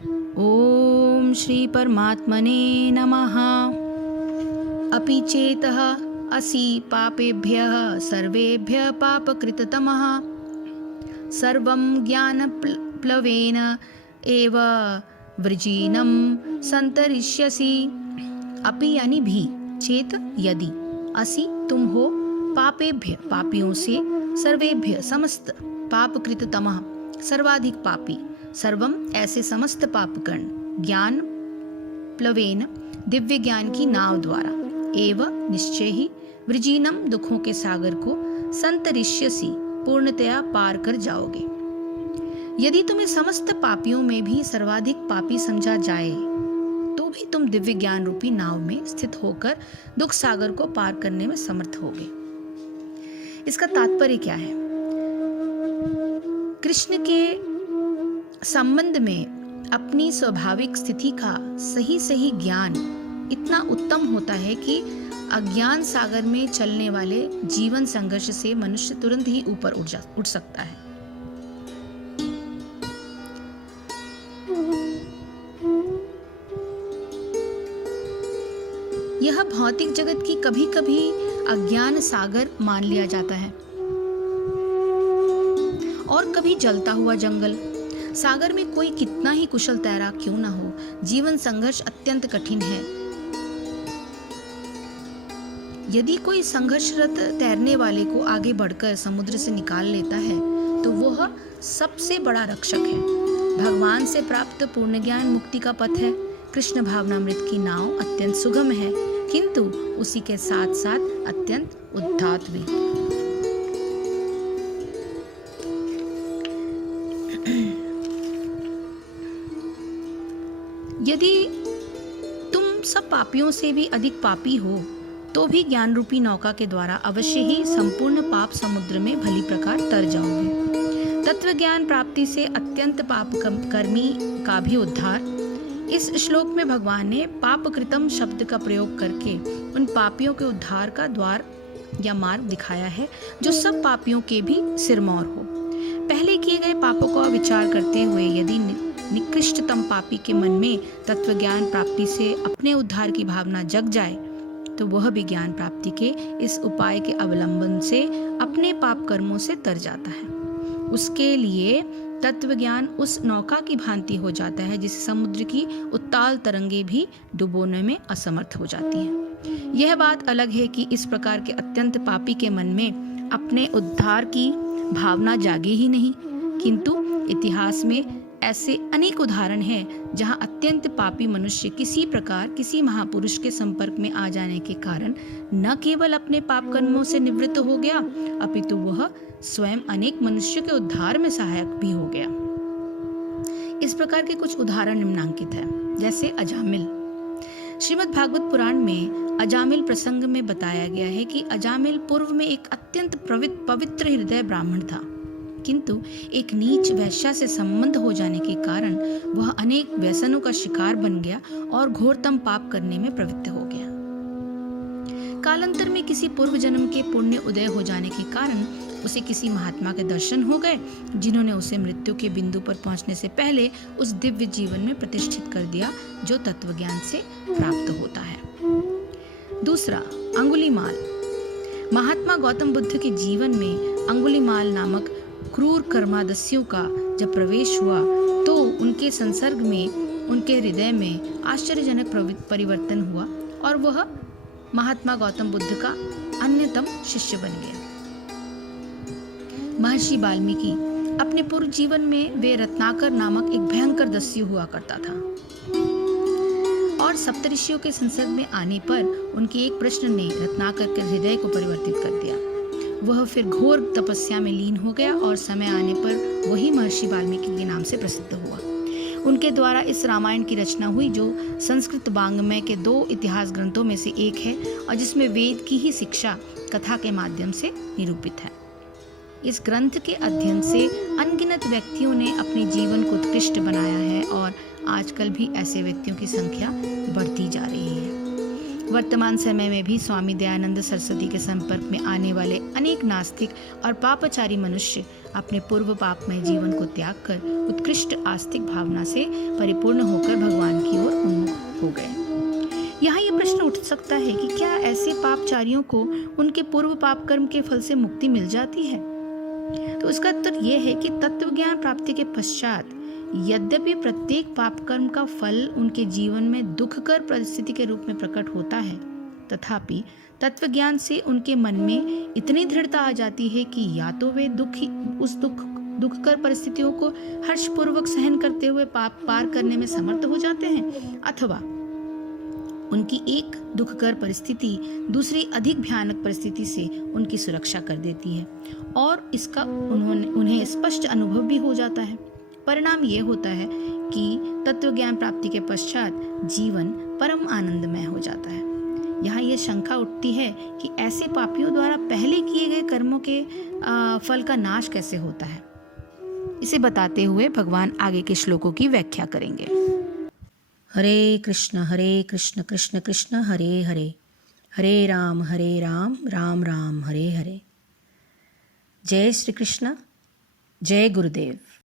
ओम श्री परमात्मने नमः। अपि चेतः असि पापेभ्यः सर्वेभ्यः पापकृततमः सर्वं ज्ञानप्लवेन एव वृजीनं संतरिष्यसि। अपि यानी भी, चेत यदि, असि तुम हो, पापेभ्य पापियों से, सर्वेभ्य समस्त, पापकृततमः सर्वाधिक पापी, सर्वम ऐसे समस्त पापकर्ण, ज्ञान प्लवेन दिव्य ज्ञान की नाव द्वारा, एव निश्चय ही, वृजीनम दुखों के सागर को, संतरिष्यसि पूर्णतया पार कर जाओगे। यदि तुम्हें समस्त पापियों में भी सर्वाधिक पापी समझा जाए तो भी तुम दिव्य ज्ञान रूपी नाव में स्थित होकर दुख सागर को पार करने में समर्थ होगे। इसका तात्पर्य क्या है? कृष्ण के संबंध में अपनी स्वाभाविक स्थिति का सही सही ज्ञान इतना उत्तम होता है कि अज्ञान सागर में चलने वाले जीवन संघर्ष से मनुष्य तुरंत ही ऊपर उठ सकता है। यह भौतिक जगत की कभी कभी अज्ञान सागर मान लिया जाता है और कभी जलता हुआ जंगल। सागर में कोई कितना ही कुशल तैराक क्यों ना हो, जीवन संघर्ष अत्यंत कठिन है। यदि कोई संघर्षरत तैरने वाले को आगे बढ़कर समुद्र से निकाल लेता है तो वह सबसे बड़ा रक्षक है। भगवान से प्राप्त पूर्ण ज्ञान मुक्ति का पथ है। कृष्ण भावनामृत की नाव अत्यंत सुगम है, किंतु उसी के साथ साथ अत्यंत उद्धात भी। यदि तुम सब पापियों से भी अधिक पापी हो तो भी ज्ञान रूपी नौका के द्वारा अवश्य ही संपूर्ण पाप समुद्र में भली प्रकार तर जाओगे। तत्व ज्ञान प्राप्ति से अत्यंत पाप कर्मी का भी उद्धार। इस श्लोक में भगवान ने पापकृतम शब्द का प्रयोग करके उन पापियों के उद्धार का द्वार या मार्ग दिखाया है जो सब पापियों के भी सिरमौर हो। पहले किए गए पापों का विचार करते हुए यदि निकृष्टतम पापी के मन में तत्व ज्ञान प्राप्ति से अपने उद्धार की भावना जग जाए तो वह भी ज्ञान प्राप्ति के इस उपाय के अवलंबन से अपने पाप कर्मों से तर जाता है। उसके लिए तत्व ज्ञान उस नौका की भांति हो जाता है जिसे समुद्र की उत्ताल तरंगे भी डुबोने में असमर्थ हो जाती हैं। यह बात अलग है कि इस प्रकार के अत्यंत पापी के मन में अपने उद्धार की भावना जागे ही नहीं, किंतु इतिहास में ऐसे अनेक उदाहरण हैं जहां अत्यंत पापी मनुष्य किसी प्रकार किसी महापुरुष के संपर्क में आ जाने के कारण न केवल अपने पाप कर्मों से निवृत्त हो गया, अपितु वह स्वयं अनेक मनुष्यों के उद्धार में सहायक भी हो गया। इस प्रकार के कुछ उदाहरण निम्नांकित है, जैसे अजामिल। श्रीमद् भागवत पुराण में अजामिल प्रसंग में बताया गया है कि अजामिल पूर्व में एक अत्यंत पवित्र हृदय ब्राह्मण था, किंतु एक नीच वैश्या से संबंध हो जाने के कारण वह अनेक व्यसनों का शिकार बन गया और घोरतम पाप करने में प्रवृत्त हो गया। कालांतर में किसी पूर्व जन्म के पुण्य उदय हो जाने के कारण उसे किसी महात्मा के दर्शन हो गए, जिन्होंने उसे मृत्यु के बिंदु पर पहुंचने से पहले उस दिव्य जीवन में प्रतिष्ठित कर दिया जो तत्व ज्ञान से प्राप्त होता है। दूसरा, अंगुलीमाल। महात्मा गौतम बुद्ध के जीवन में अंगुलीमाल नामक क्रूर कर्मादस्युओं का जब प्रवेश हुआ तो उनके संसर्ग में उनके हृदय में आश्चर्यजनक परिवर्तन हुआ और वह महात्मा गौतम बुद्ध का अन्यतम शिष्य बन गया। महर्षि वाल्मीकि अपने पूर्व जीवन में वे रत्नाकर नामक एक भयंकर दस्यु हुआ करता था और सप्तऋषियों के संसर्ग में आने पर उनके एक प्रश्न ने रत्नाकर के हृदय को परिवर्तित कर दिया। वह फिर घोर तपस्या में लीन हो गया और समय आने पर वही महर्षि वाल्मीकि के नाम से प्रसिद्ध हुआ। उनके द्वारा इस रामायण की रचना हुई जो संस्कृत वाङ्मय के 2 इतिहास ग्रंथों में से एक है और जिसमें वेद की ही शिक्षा कथा के माध्यम से निरूपित है। इस ग्रंथ के अध्ययन से अनगिनत व्यक्तियों ने अपने जीवन को उत्कृष्ट बनाया है और आजकल भी ऐसे व्यक्तियों की संख्या बढ़ती जा रही है। वर्तमान समय में भी स्वामी दयानंद सरस्वती के संपर्क में आने वाले अनेक नास्तिक और पापाचारी मनुष्य अपने पूर्व पापमय जीवन को त्याग कर उत्कृष्ट आस्तिक भावना से परिपूर्ण होकर भगवान की ओर उन्मुख हो गए। यहाँ ये प्रश्न उठ सकता है कि क्या ऐसे पापचारियों को उनके पूर्व पाप कर्म के फल से मुक्ति मिल जाती है? तो उसका उत्तर यह है कि तत्व ज्ञान प्राप्ति के पश्चात यद्यपि प्रत्येक पाप कर्म का फल उनके जीवन में दुखकर परिस्थिति के रूप में प्रकट होता है, तथापि तत्व ज्ञान से उनके मन में इतनी दृढ़ता आ जाती है कि या तो वे दुखकर परिस्थितियों को हर्षपूर्वक सहन करते हुए पाप पार करने में समर्थ हो जाते हैं, अथवा उनकी एक दुखकर परिस्थिति दूसरी अधिक भयानक परिस्थिति से उनकी सुरक्षा कर देती है और इसका उन्हें स्पष्ट अनुभव भी हो जाता है। परिणाम ये होता है कि तत्व ज्ञान प्राप्ति के पश्चात जीवन परम आनंदमय हो जाता है। यहाँ यह शंका उठती है कि ऐसे पापियों द्वारा पहले किए गए कर्मों के फल का नाश कैसे होता है। इसे बताते हुए भगवान आगे के श्लोकों की व्याख्या करेंगे। हरे कृष्ण कृष्ण कृष्ण हरे हरे, हरे राम राम राम हरे हरे। जय श्री कृष्ण, जय गुरुदेव।